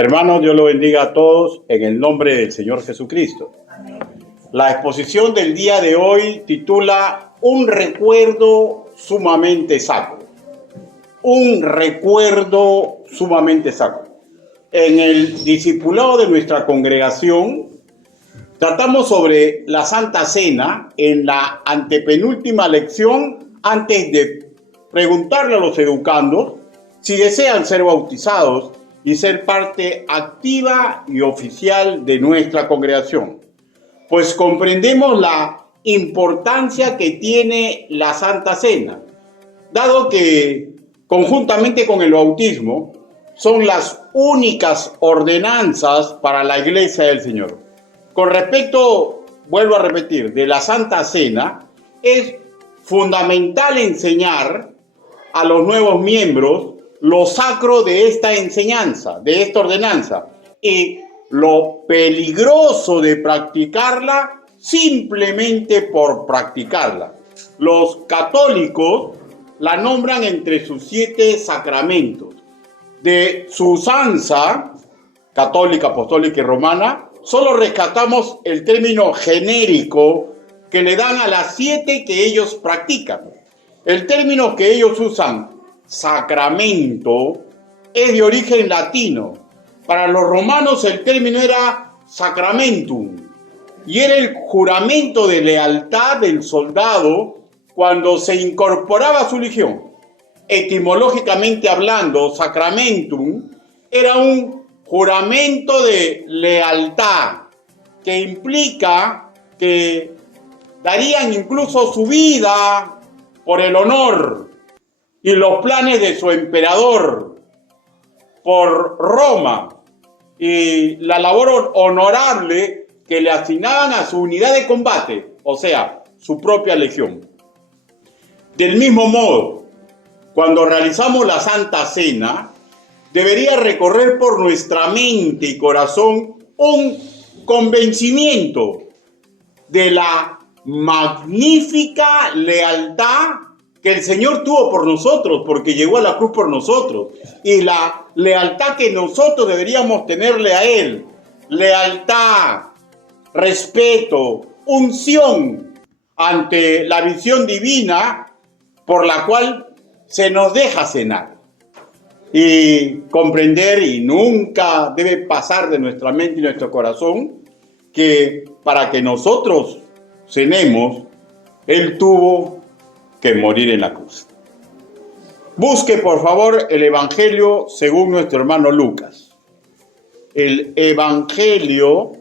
Hermanos, Dios lo bendiga a todos en el nombre del Señor Jesucristo. La exposición del día de hoy titula Un recuerdo sumamente sacro. Un recuerdo sumamente sacro. En el discipulado de nuestra congregación tratamos sobre la Santa Cena en la antepenúltima lección antes de preguntarle a los educandos si desean ser bautizados y ser parte activa y oficial de nuestra congregación. Pues comprendemos la importancia que tiene la Santa Cena, dado que conjuntamente con el bautismo son las únicas ordenanzas para la Iglesia del Señor. Con respecto, vuelvo a repetir, de la Santa Cena, es fundamental enseñar a los nuevos miembros lo sacro de esta enseñanza, de esta ordenanza, y lo peligroso de practicarla simplemente por practicarla. Los católicos la nombran entre sus 7 sacramentos. De su usanza católica, apostólica y romana, solo rescatamos el término genérico que le dan a las 7 que ellos practican. El término que ellos usan, sacramento, es de origen latino. Para los romanos el término era sacramentum y era el juramento de lealtad del soldado cuando se incorporaba a su legión. Etimológicamente hablando, sacramentum era un juramento de lealtad que implica que darían incluso su vida por el honor y los planes de su emperador, por Roma, y la labor honorable que le asignaban a su unidad de combate, o sea, su propia legión. Del mismo modo, cuando realizamos la Santa Cena, debería recorrer por nuestra mente y corazón un convencimiento de la magnífica lealtad que el Señor tuvo por nosotros, porque llegó a la cruz por nosotros, y la lealtad que nosotros deberíamos tenerle a Él. Lealtad, respeto, unción ante la visión divina por la cual se nos deja cenar. Y comprender, y nunca debe pasar de nuestra mente y nuestro corazón, que para que nosotros cenemos, Él tuvo que morir en la cruz. Busque por favor el Evangelio según nuestro hermano Lucas. El Evangelio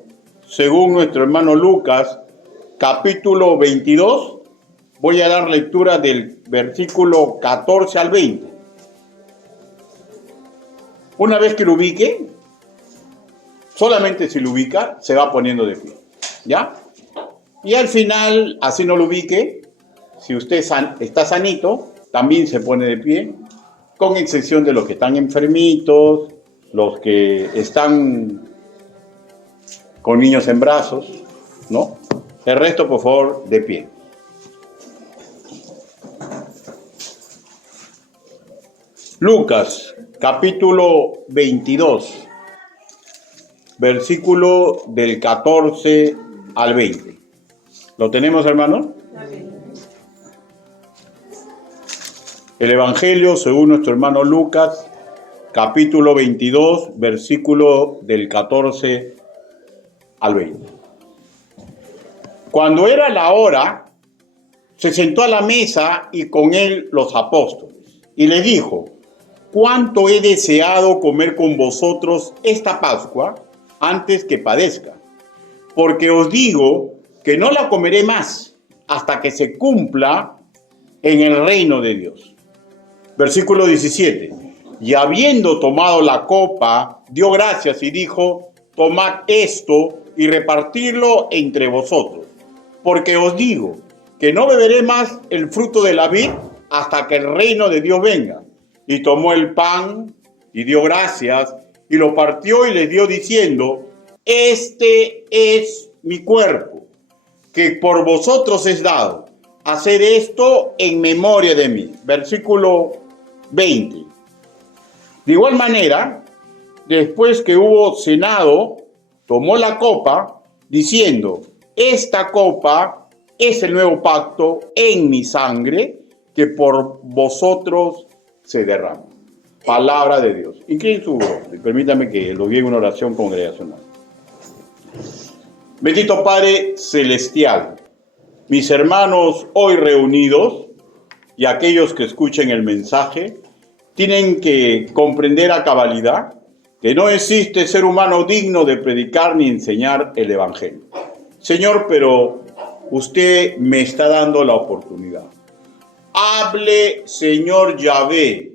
según nuestro hermano Lucas, capítulo 22. Voy a dar lectura del versículo 14 al 20. Una vez que lo ubique, solamente si lo ubica, se va poniendo de pie, ¿ya? Y al final, así no lo ubique, si usted está sanito, también se pone de pie, con excepción de los que están enfermitos, los que están con niños en brazos, ¿no? El resto, por favor, de pie. Lucas, capítulo 22, versículo del 14 al 20. ¿Lo tenemos, hermano? El Evangelio según nuestro hermano Lucas, capítulo 22, versículo del 14 al 20. Cuando era la hora, se sentó a la mesa y con él los apóstoles, y le dijo: «¿Cuánto he deseado comer con vosotros esta Pascua antes que padezca? Porque os digo que no la comeré más hasta que se cumpla en el reino de Dios». Versículo 17. Y habiendo tomado la copa, dio gracias y dijo: «Tomad esto y repartidlo entre vosotros, porque os digo que no beberé más el fruto de la vid hasta que el reino de Dios venga». Y tomó el pan y dio gracias y lo partió y les dio diciendo: «Este es mi cuerpo, que por vosotros es dado. Haced esto en memoria de mí». Versículo 20. De igual manera, después que hubo cenado, tomó la copa, diciendo: esta copa es el nuevo pacto en mi sangre, que por vosotros se derrama. Palabra de Dios. Inclinen su rostro y permítame que lo diga en una oración congregacional. Bendito Padre Celestial, mis hermanos hoy reunidos y aquellos que escuchen el mensaje tienen que comprender a cabalidad que no existe ser humano digno de predicar ni enseñar el Evangelio. Señor, pero usted me está dando la oportunidad. Hable, Señor Yahvé.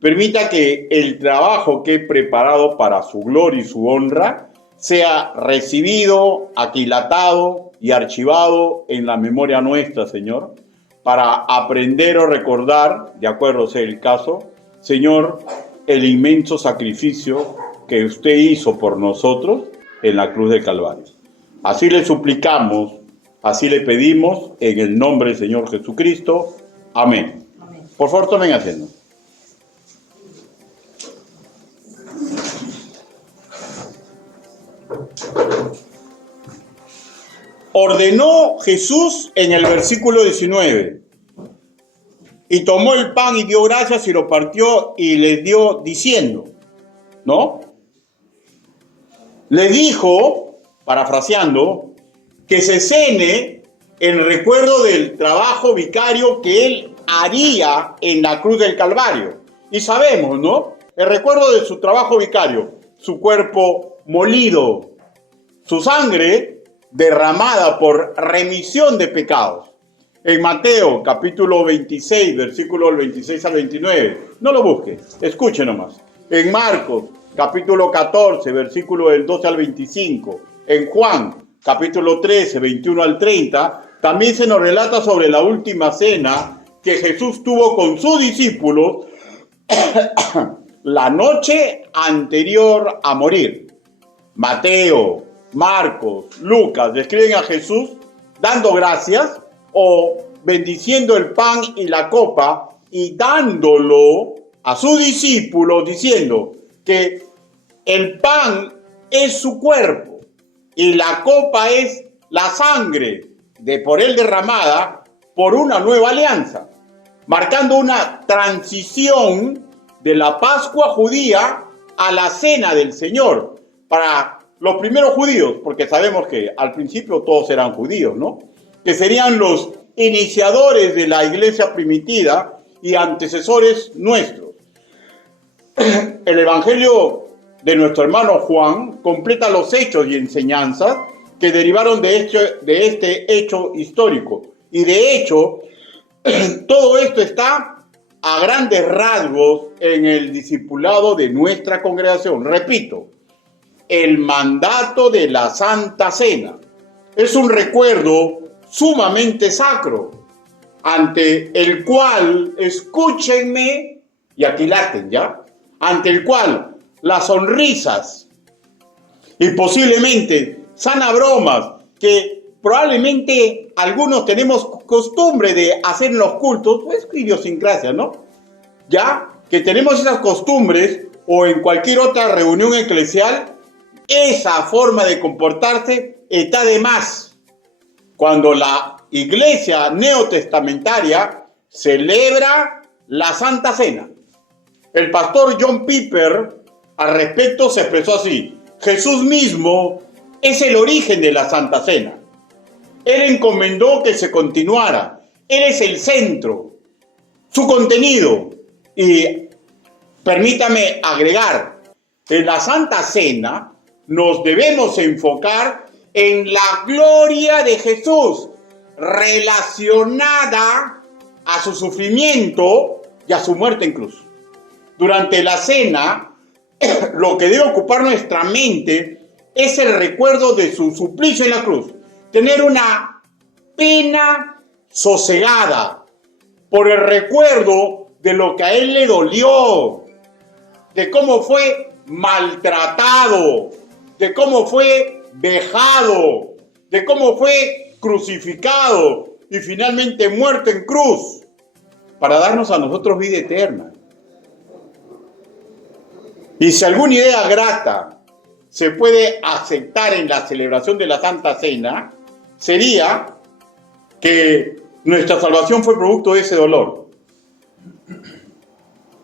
Permita que el trabajo que he preparado para su gloria y su honra sea recibido, aquilatado y archivado en la memoria nuestra, Señor, para aprender o recordar, de acuerdo sea el caso, Señor, el inmenso sacrificio que usted hizo por nosotros en la cruz del Calvario. Así le suplicamos, así le pedimos, en el nombre del Señor Jesucristo. Amén. Amén. Por favor, tomen asiento. Ordenó Jesús en el versículo 19, y tomó el pan y dio gracias y lo partió y les dio diciendo, ¿no? Le dijo, parafraseando, que se cene en recuerdo del trabajo vicario que él haría en la cruz del Calvario. Y sabemos, ¿no? El recuerdo de su trabajo vicario, su cuerpo molido, su sangre derramada por remisión de pecados. En Mateo, capítulo 26, versículos 26 al 29. No lo busque, escuche nomás. En Marcos, capítulo 14, versículo del 12 al 25. En Juan, capítulo 13, 21 al 30, también se nos relata sobre la última cena que Jesús tuvo con sus discípulos la noche anterior a morir. Mateo, Marcos, Lucas describen a Jesús dando gracias o bendiciendo el pan y la copa y dándolo a sus discípulos, diciendo que el pan es su cuerpo y la copa es la sangre de por él derramada por una nueva alianza, marcando una transición de la Pascua judía a la Cena del Señor para los primeros judíos, porque sabemos que al principio todos eran judíos, ¿no? Que serían los iniciadores de la iglesia primitiva y antecesores nuestros. El Evangelio de nuestro hermano Juan completa los hechos y enseñanzas que derivaron de este hecho histórico. Y de hecho, todo esto está a grandes rasgos en el discipulado de nuestra congregación. Repito, el mandato de la Santa Cena es un recuerdo sumamente sacro, ante el cual, escúchenme y aquilaten, ¿ya? Ante el cual las sonrisas y posiblemente sanas bromas que probablemente algunos tenemos costumbre de hacer en los cultos, pues idiosincrasia, ¿no? Ya que tenemos esas costumbres o en cualquier otra reunión eclesial, esa forma de comportarse está de más. Cuando la iglesia neotestamentaria celebra la Santa Cena. El pastor John Piper al respecto se expresó así: Jesús mismo es el origen de la Santa Cena. Él encomendó que se continuara. Él es el centro, su contenido. Y permítame agregar, en la Santa Cena nos debemos enfocar en la gloria de Jesús, relacionada a su sufrimiento y a su muerte en cruz. Durante la cena, lo que debe ocupar nuestra mente es el recuerdo de su suplicio en la cruz. Tener una pena sosegada por el recuerdo de lo que a él le dolió, de cómo fue maltratado, de cómo fue vejado, de cómo fue crucificado y finalmente muerto en cruz para darnos a nosotros vida eterna. Y si alguna idea grata se puede aceptar en la celebración de la Santa Cena, sería que nuestra salvación fue producto de ese dolor.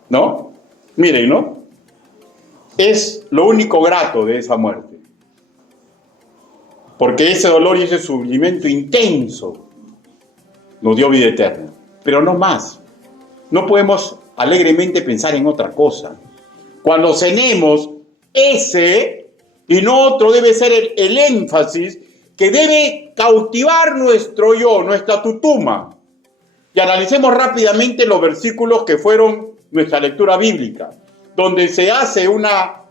¿No? Miren, ¿no? Es lo único grato de esa muerte. Porque ese dolor y ese sufrimiento intenso nos dio vida eterna. Pero no más. No podemos alegremente pensar en otra cosa. Cuando cenemos, ese y no otro debe ser el énfasis que debe cautivar nuestro yo, nuestra tutuma. Y analicemos rápidamente los versículos que fueron nuestra lectura bíblica, donde se hace una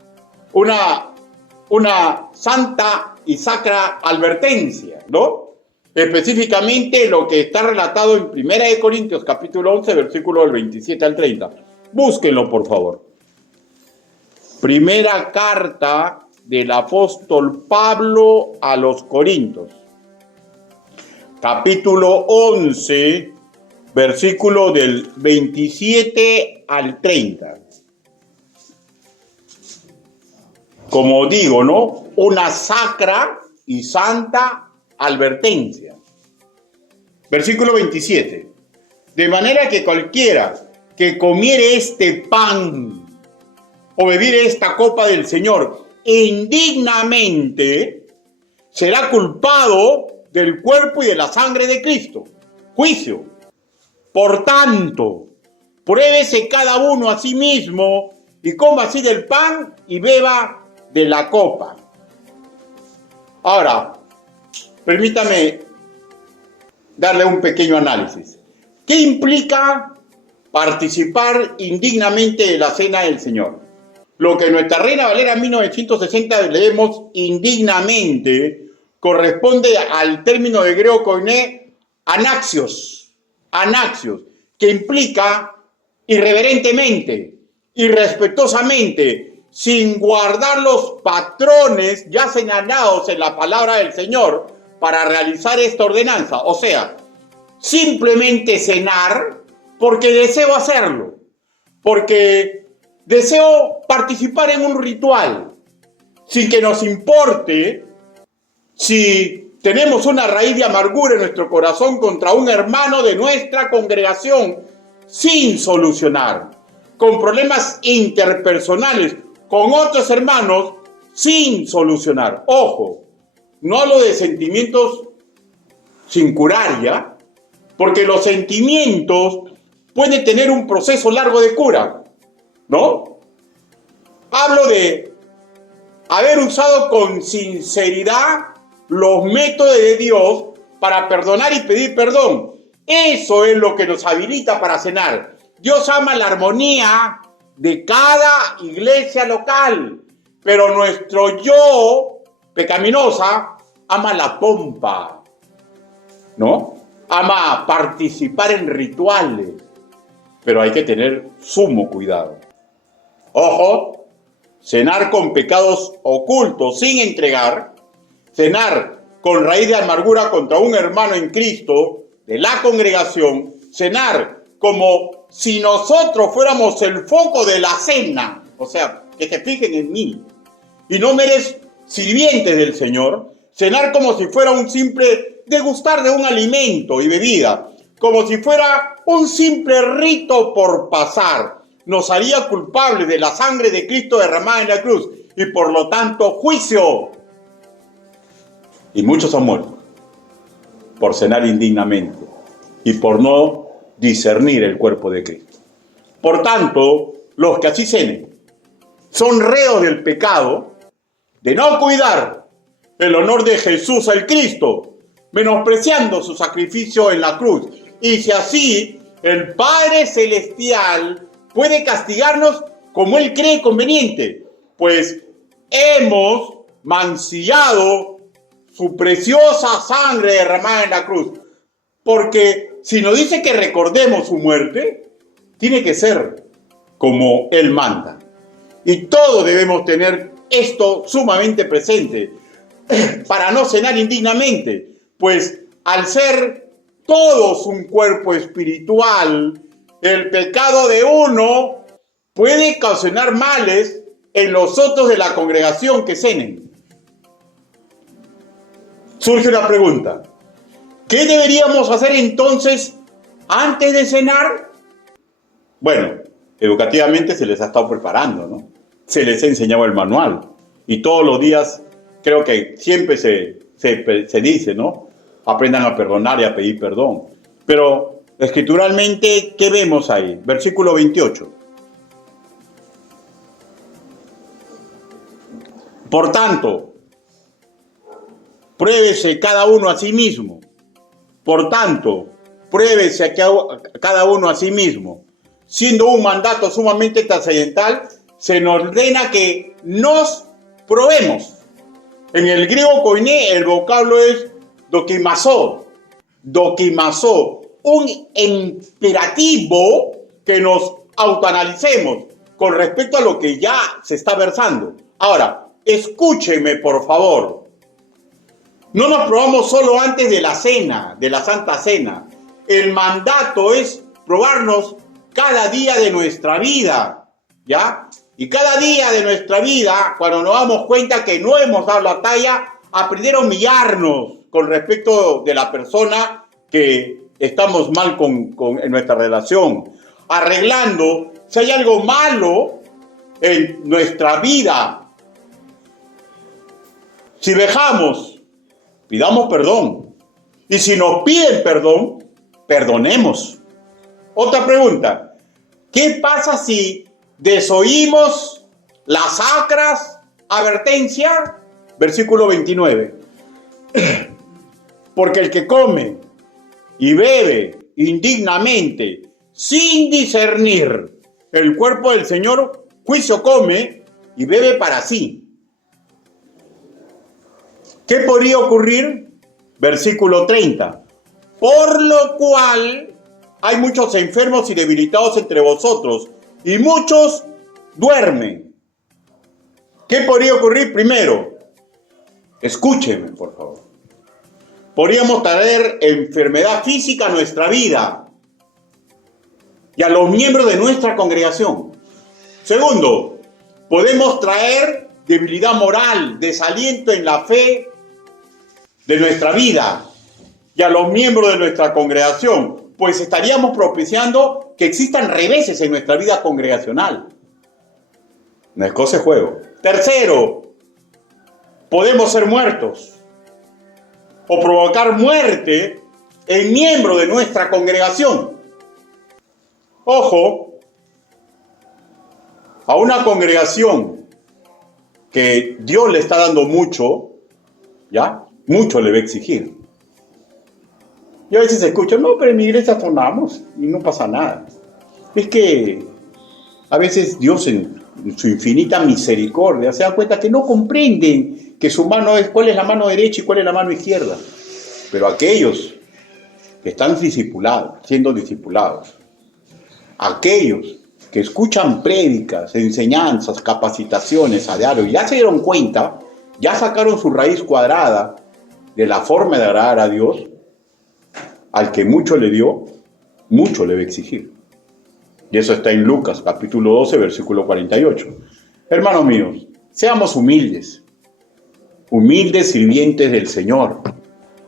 santa y sacra advertencia, ¿no? Específicamente lo que está relatado en 1 Corintios capítulo 11, versículos del 27 al 30. Búsquenlo, por favor. Primera carta del apóstol Pablo a los Corintios, capítulo 11, versículo del 27 al 30. Como digo, ¿no? Una sacra y santa advertencia. Versículo 27. De manera que cualquiera que comiere este pan o bebiere esta copa del Señor indignamente, será culpado del cuerpo y de la sangre de Cristo. Juicio. Por tanto, pruébese cada uno a sí mismo y coma así del pan y beba de la copa. Ahora, permítame darle un pequeño análisis. ¿Qué implica participar indignamente de la cena del Señor? Lo que nuestra Reina Valera 1960 leemos indignamente corresponde al término de griego koiné anaxios, que implica irreverentemente, irrespetuosamente, sin guardar los patrones ya señalados en la palabra del Señor para realizar esta ordenanza. O sea, simplemente cenar porque deseo hacerlo, porque deseo participar en un ritual, sin que nos importe si tenemos una raíz de amargura en nuestro corazón contra un hermano de nuestra congregación sin solucionar, con problemas interpersonales con otros hermanos sin solucionar. Ojo, no hablo de sentimientos sin curar ya, porque los sentimientos pueden tener un proceso largo de cura, ¿no? Hablo de haber usado con sinceridad los métodos de Dios para perdonar y pedir perdón. Eso es lo que nos habilita para cenar. Dios ama la armonía de cada iglesia local, pero nuestro yo pecaminosa ama la pompa, ¿no? Ama participar en rituales, pero hay que tener sumo cuidado. Ojo, cenar con pecados ocultos sin entregar, cenar con raíz de amargura contra un hermano en Cristo de la congregación, cenar como si nosotros fuéramos el foco de la cena, o sea, que se fijen en mí, y no me eres sirvientes del Señor, cenar como si fuera un simple degustar de un alimento y bebida, como si fuera un simple rito por pasar, nos haría culpables de la sangre de Cristo derramada en la cruz, y por lo tanto juicio. Y muchos han muerto por cenar indignamente y por no discernir el cuerpo de Cristo. Por tanto, los que así cenen son reos del pecado de no cuidar el honor de Jesús el Cristo, menospreciando su sacrificio en la cruz. Y si así, el Padre Celestial puede castigarnos como Él cree conveniente, pues hemos mancillado su preciosa sangre derramada en la cruz. Porque si nos dice que recordemos su muerte, tiene que ser como Él manda. Y todos debemos tener esto sumamente presente para no cenar indignamente, pues al ser todos un cuerpo espiritual, el pecado de uno puede ocasionar males en los otros de la congregación que cenen. Surge una pregunta. ¿Qué deberíamos hacer entonces antes de cenar? Bueno, educativamente se les ha estado preparando, ¿no? Se les ha enseñado el manual. Y todos los días, creo que siempre se dice, ¿no? Aprendan a perdonar y a pedir perdón. Pero escrituralmente, ¿qué vemos ahí? Versículo 28. Por tanto, pruébese cada uno a sí mismo. Por tanto, pruébese a cada uno a sí mismo. Siendo un mandato sumamente trascendental, se nos ordena que nos probemos. En el griego koiné, el vocablo es dokimazo. Dokimazo, un imperativo que nos autoanalicemos con respecto a lo que ya se está versando. Ahora, escúcheme, por favor. No nos probamos solo antes de la cena, de la Santa Cena. El mandato es probarnos cada día de nuestra vida, ¿ya? Y cada día de nuestra vida, cuando nos damos cuenta que no hemos dado la talla, aprender a humillarnos con respecto de la persona que estamos mal en nuestra relación. Arreglando si hay algo malo en nuestra vida. Si dejamos, pidamos perdón. Y si nos piden perdón, perdonemos. Otra pregunta. ¿Qué pasa si desoímos las sacras advertencias? Versículo 29. Porque el que come y bebe indignamente, sin discernir el cuerpo del Señor, juicio come y bebe para sí. ¿Qué podría ocurrir? Versículo 30. Por lo cual hay muchos enfermos y debilitados entre vosotros, y muchos duermen. ¿Qué podría ocurrir? Primero, escúchenme, por favor. Podríamos traer enfermedad física a nuestra vida y a los miembros de nuestra congregación. Segundo, podemos traer debilidad moral, desaliento en la fe de nuestra vida y a los miembros de nuestra congregación, pues estaríamos propiciando que existan reveses en nuestra vida congregacional. No es cosa de juego. Tercero, podemos ser muertos o provocar muerte en miembro de nuestra congregación. Ojo, a una congregación que Dios le está dando mucho, ¿ya? Mucho le va a exigir. Y a veces se escucha, no, pero en mi iglesia sonamos y no pasa nada. Es que a veces Dios en su infinita misericordia se da cuenta que no comprenden que su mano es, cuál es la mano derecha y cuál es la mano izquierda. Pero aquellos que están siendo discipulados, aquellos que escuchan prédicas, enseñanzas, capacitaciones a diario, ya se dieron cuenta, ya sacaron su raíz cuadrada de la forma de agradar a Dios, al que mucho le dio, mucho le va a exigir. Y eso está en Lucas, capítulo 12, versículo 48. Hermanos míos, seamos humildes sirvientes del Señor,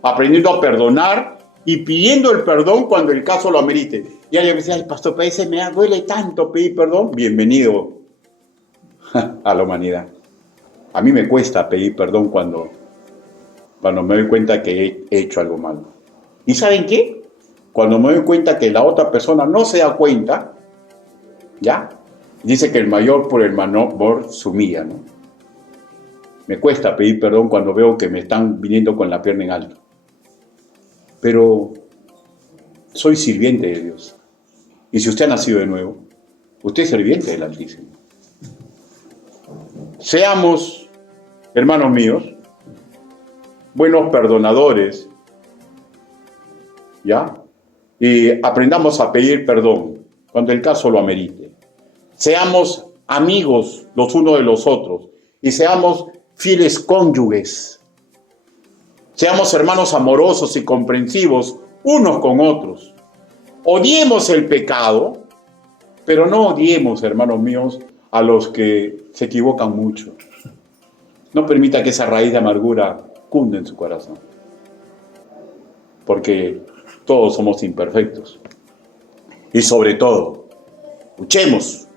aprendiendo a perdonar y pidiendo el perdón cuando el caso lo amerite. Y alguien me decía, ay, pastor, parece me duele tanto pedir perdón. Bienvenido a la humanidad. A mí me cuesta pedir perdón cuando me doy cuenta que he hecho algo malo. ¿Y saben qué? Cuando me doy cuenta que la otra persona no se da cuenta, ¿ya? Dice que el mayor por el menor se humilla, ¿no? Me cuesta pedir perdón cuando veo que me están viniendo con la pierna en alto. Pero soy sirviente de Dios. Y si usted ha nacido de nuevo, usted es sirviente del Altísimo. Seamos, hermanos míos, buenos perdonadores, ¿ya? Y aprendamos a pedir perdón cuando el caso lo amerite. Seamos amigos los unos de los otros y seamos fieles cónyuges. Seamos hermanos amorosos y comprensivos unos con otros. Odiemos el pecado, pero no odiemos, hermanos míos, a los que se equivocan mucho. No permita que esa raíz de amargura cunde en su corazón, porque todos somos imperfectos. Y sobre todo, luchemos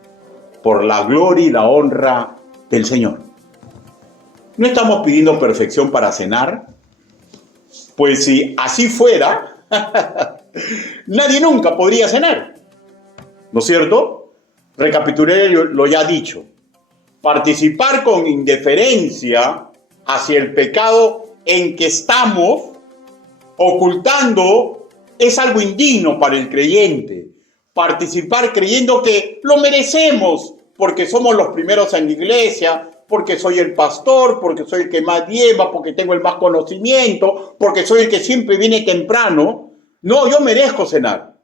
por la gloria y la honra del Señor. No estamos pidiendo perfección para cenar, pues si así fuera, nadie nunca podría cenar, ¿no es cierto? Recapitulé lo ya dicho. Participar con indiferencia hacia el pecado en que estamos ocultando es algo indigno para el creyente. Participar creyendo que lo merecemos porque somos los primeros en la iglesia, porque soy el pastor, porque soy el que más lleva, porque tengo el más conocimiento, porque soy el que siempre viene temprano. No, yo merezco cenar.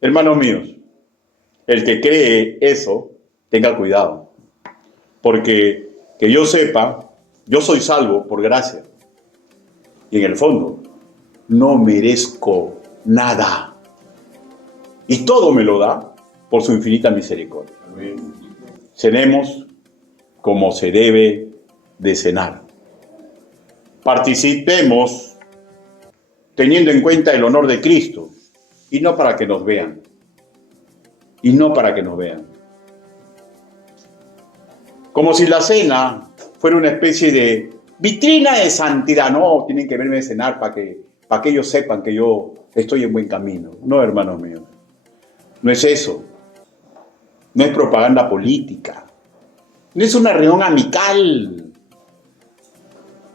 Hermanos míos, el que cree eso, tenga cuidado. Porque que yo sepa, yo soy salvo por gracia. Y en el fondo, no merezco nada. Y todo me lo da por su infinita misericordia. Amén. Cenemos como se debe de cenar. Participemos teniendo en cuenta el honor de Cristo y no para que nos vean. Y no para que nos vean. Como si la cena fuera una especie de vitrina de santidad. No, tienen que verme cenar para que ellos sepan que yo estoy en buen camino. No, hermanos míos. No es eso. No es propaganda política. No es una reunión amical.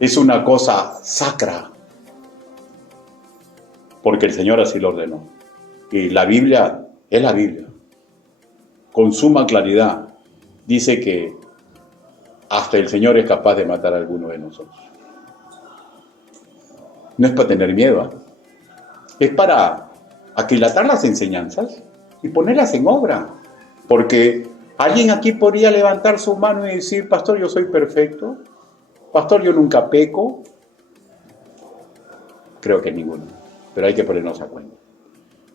Es una cosa sacra. Porque el Señor así lo ordenó. Y la Biblia es la Biblia. Con suma claridad dice que hasta el Señor es capaz de matar a alguno de nosotros. No es para tener miedo, es para aquilatar las enseñanzas y ponerlas en obra. Porque alguien aquí podría levantar su mano y decir: pastor, yo soy perfecto, pastor, yo nunca peco. Creo que ninguno, pero hay que ponernos a cuenta.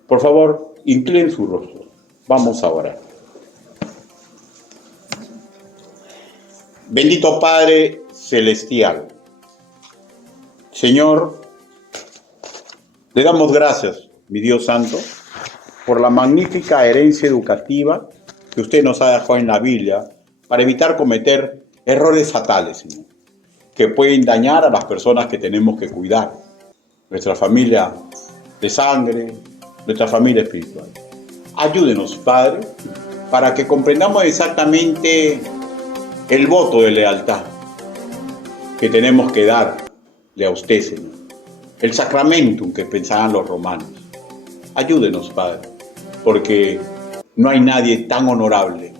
Por favor, inclinen su rostro. Vamos a orar. Bendito Padre Celestial, Señor, le damos gracias, mi Dios Santo, por la magnífica herencia educativa que usted nos ha dejado en la Biblia para evitar cometer errores fatales, Señor, que pueden dañar a las personas que tenemos que cuidar, nuestra familia de sangre, nuestra familia espiritual. Ayúdenos, Padre, para que comprendamos exactamente el voto de lealtad que tenemos que darle a usted, Señor. El sacramentum que pensaban los romanos. Ayúdenos, Padre, porque no hay nadie tan honorable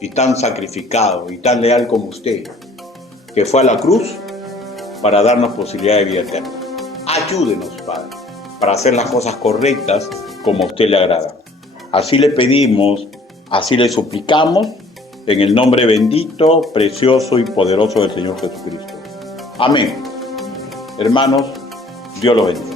y tan sacrificado y tan leal como usted, que fue a la cruz para darnos posibilidad de vida eterna. Ayúdenos, Padre, para hacer las cosas correctas como a usted le agrada. Así le pedimos, así le suplicamos, en el nombre bendito, precioso y poderoso del Señor Jesucristo. Amén. Hermanos, Dios los bendiga.